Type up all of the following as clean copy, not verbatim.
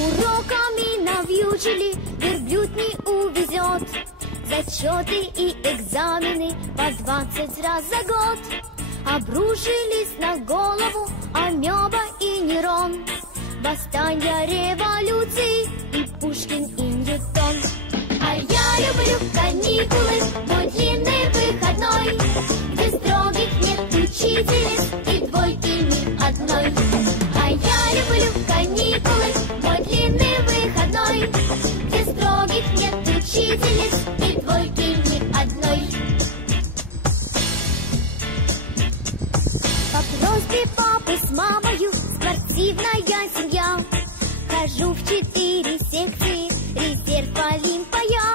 Уроками навьючили, верблюд не увезет. Зачеты и экзамены по 20 раз за год. Обрушились на голову амеба и Нерон. Восстания, революции и Пушкин, и Ньютон. А я люблю каникулы, мой длинный выходной, где строгих нет учительниц и двойки ни одной. А я люблю каникулы, мой длинный выходной, где строгих нет учительниц и двойки ни одной. По просьбе папы с мамою спортивная семья. Хожу в 4 секции, резерв Олимпа я.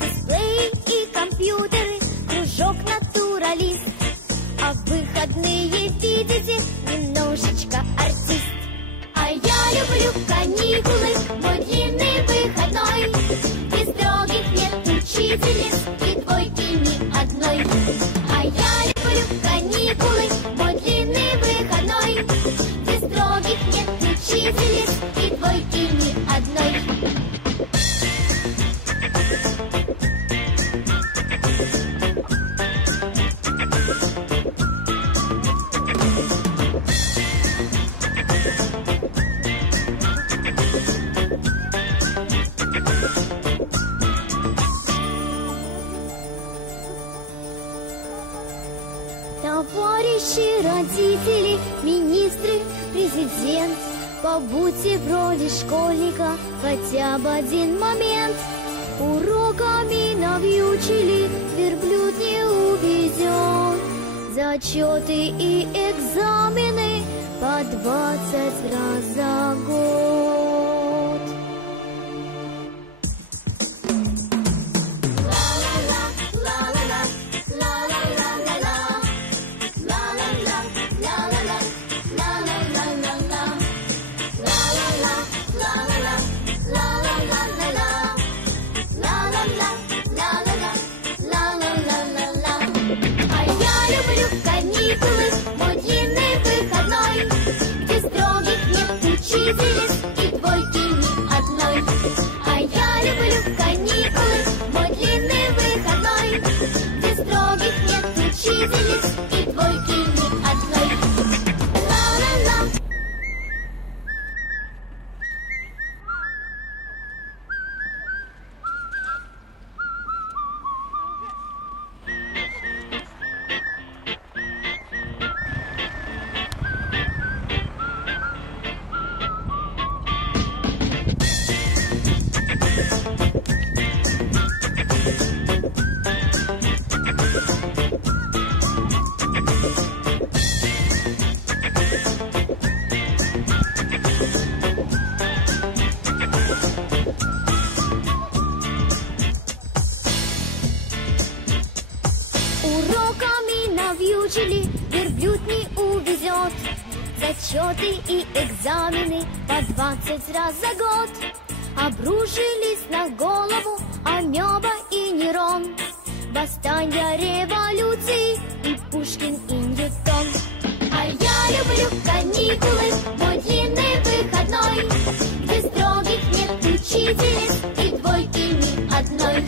Дисплеи и компьютеры, кружок натуралист. А в выходные, видите, немножечко артист. А я люблю каникулы, мой длинный выходной, где строгих нет учительниц и двойки ни одной. А я люблю каникулы, мой длинный выходной, где строгих нет учительниц и двойки ни одной. Товарищи родители, министры, президент, побудьте в роли школьника хотя бы один момент. Уроками навьючили, верблюд не увезет. Зачеты и экзамены по 20 раз за год. Мой длинный выходной, где строгих нет учительниц и двойки ни одной. А я люблю каникулы, мой длинный выходной, где строгих нет учительниц и двойки ни одной. Ла-ла-ла. Уроками навьючили, верблюд не увезет. Зачеты и экзамены по 20 раз за год. Обрушились на голову амеба и Нерон. Восстания, революции и Пушкин, и Ньютон. А я люблю каникулы, мой длинный выходной, где строгих нет учительниц и двойки ни одной.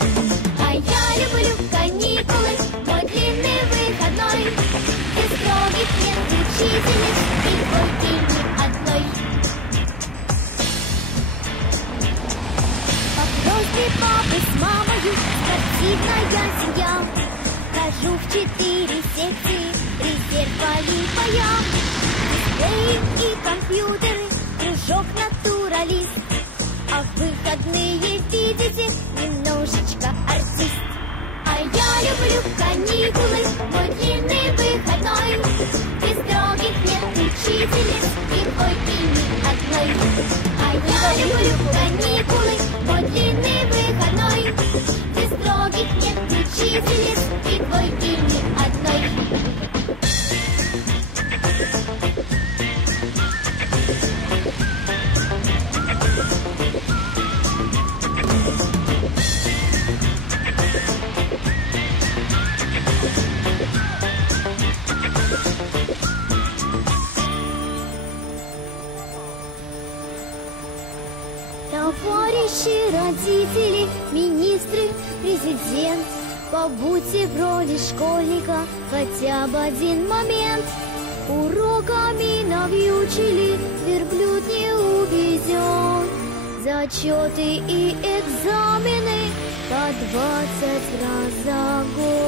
А я люблю каникулы, мой длинный выходной, где строгих нет учительниц и двойки ни одной. По просьбе папы с мамою спортивная семья. Хожу в 4 секции, резерв Олимпа я. Дисплеи и компьютеры, кружок натуралист. А в выходные, видите, немножечко артист. А я люблю каникулы, мой длинный выходной, где строгих нет учительниц и двойки ни одной. А я люблю каникулы, мой длинный выходной, где строгих нет учительниц и двойки ни одной. Товарищи, родители, министры, президент, побудьте в роли школьника хотя бы один момент. Уроками навьючили, верблюд не увезет. Зачеты и экзамены по 20 раз за год.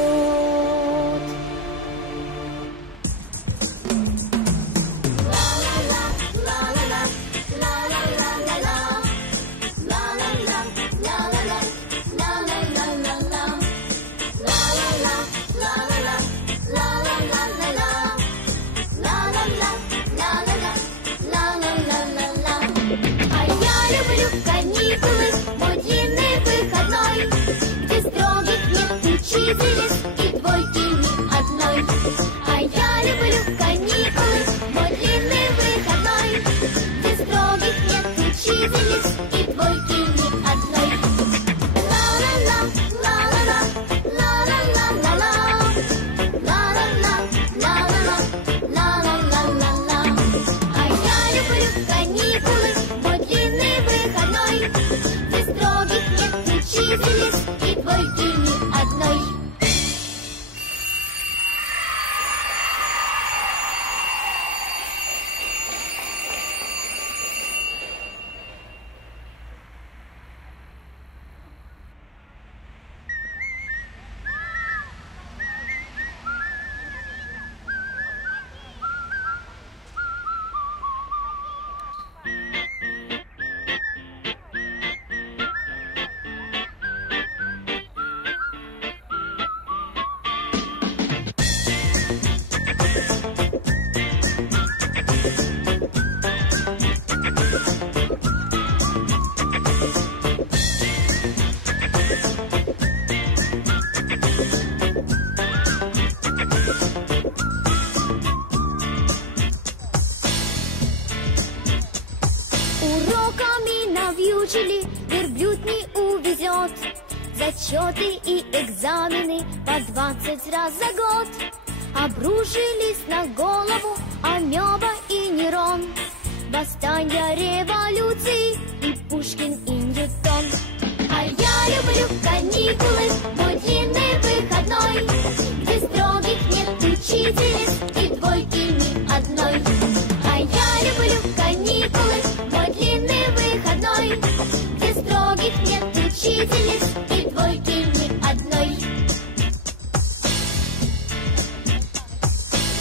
И двойки ни одной. А я люблю каникулы, мой длинный выходной, где строгих нет учительниц и двойки ни одной. Ла-ла-ла, ла-ла-ла, ла-ла-ла-ла-ла, ла-ла-ла, ла-ла-ла, ла-ла-ла-ла-ла. А я люблю каникулы, мой длинный выходной, где строгих нет учительниц и двойки ни одной. Уроками навьючили, верблюд не увезет. Зачеты и экзамены по 20 раз за год. Обрушились на голову амеба и Нерон, восстания революции и Пушкин и Ньютон. А я люблю каникулы, мой длинный выходной, где строгих нет учительниц и двойки ни одной. А я люблю каникулы, мой длинный выходной, где строгих нет учительниц и двойки ни одной.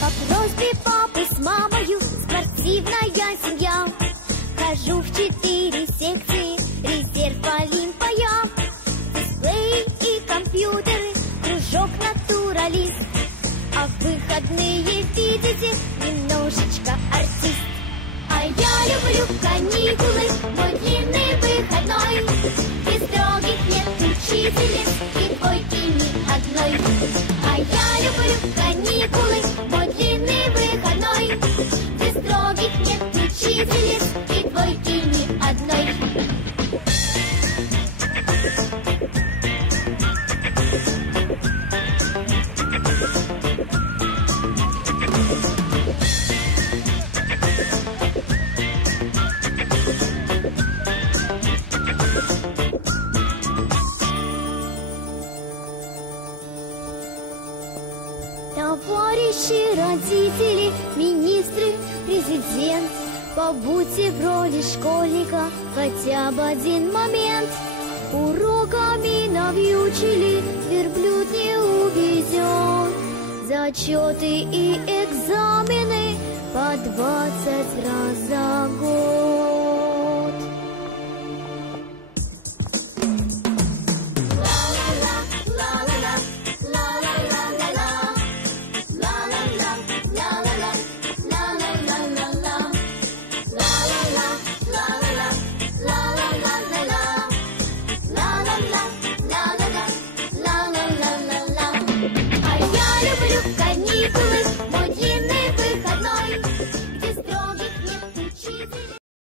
По просьбе папы с мамою спортивная семья, хожу в 4 секции, резерв Олимпа я. Дисплей и компьютеры, кружок натуралист, а в выходные, видите, немножечко артист. А я люблю каникулы, мой длинный выходной, где строгих нет учительниц и двойки ни одной. А я люблю каникулы, мой длинный выходной, где строгих нет учительниц и двойки ни одной. Товарищи, родители, министры, президент, побудьте в роли школьника хотя бы один момент. Уроками навьючили, верблюд не увезет. Зачеты и экзамены по 20 раз за год.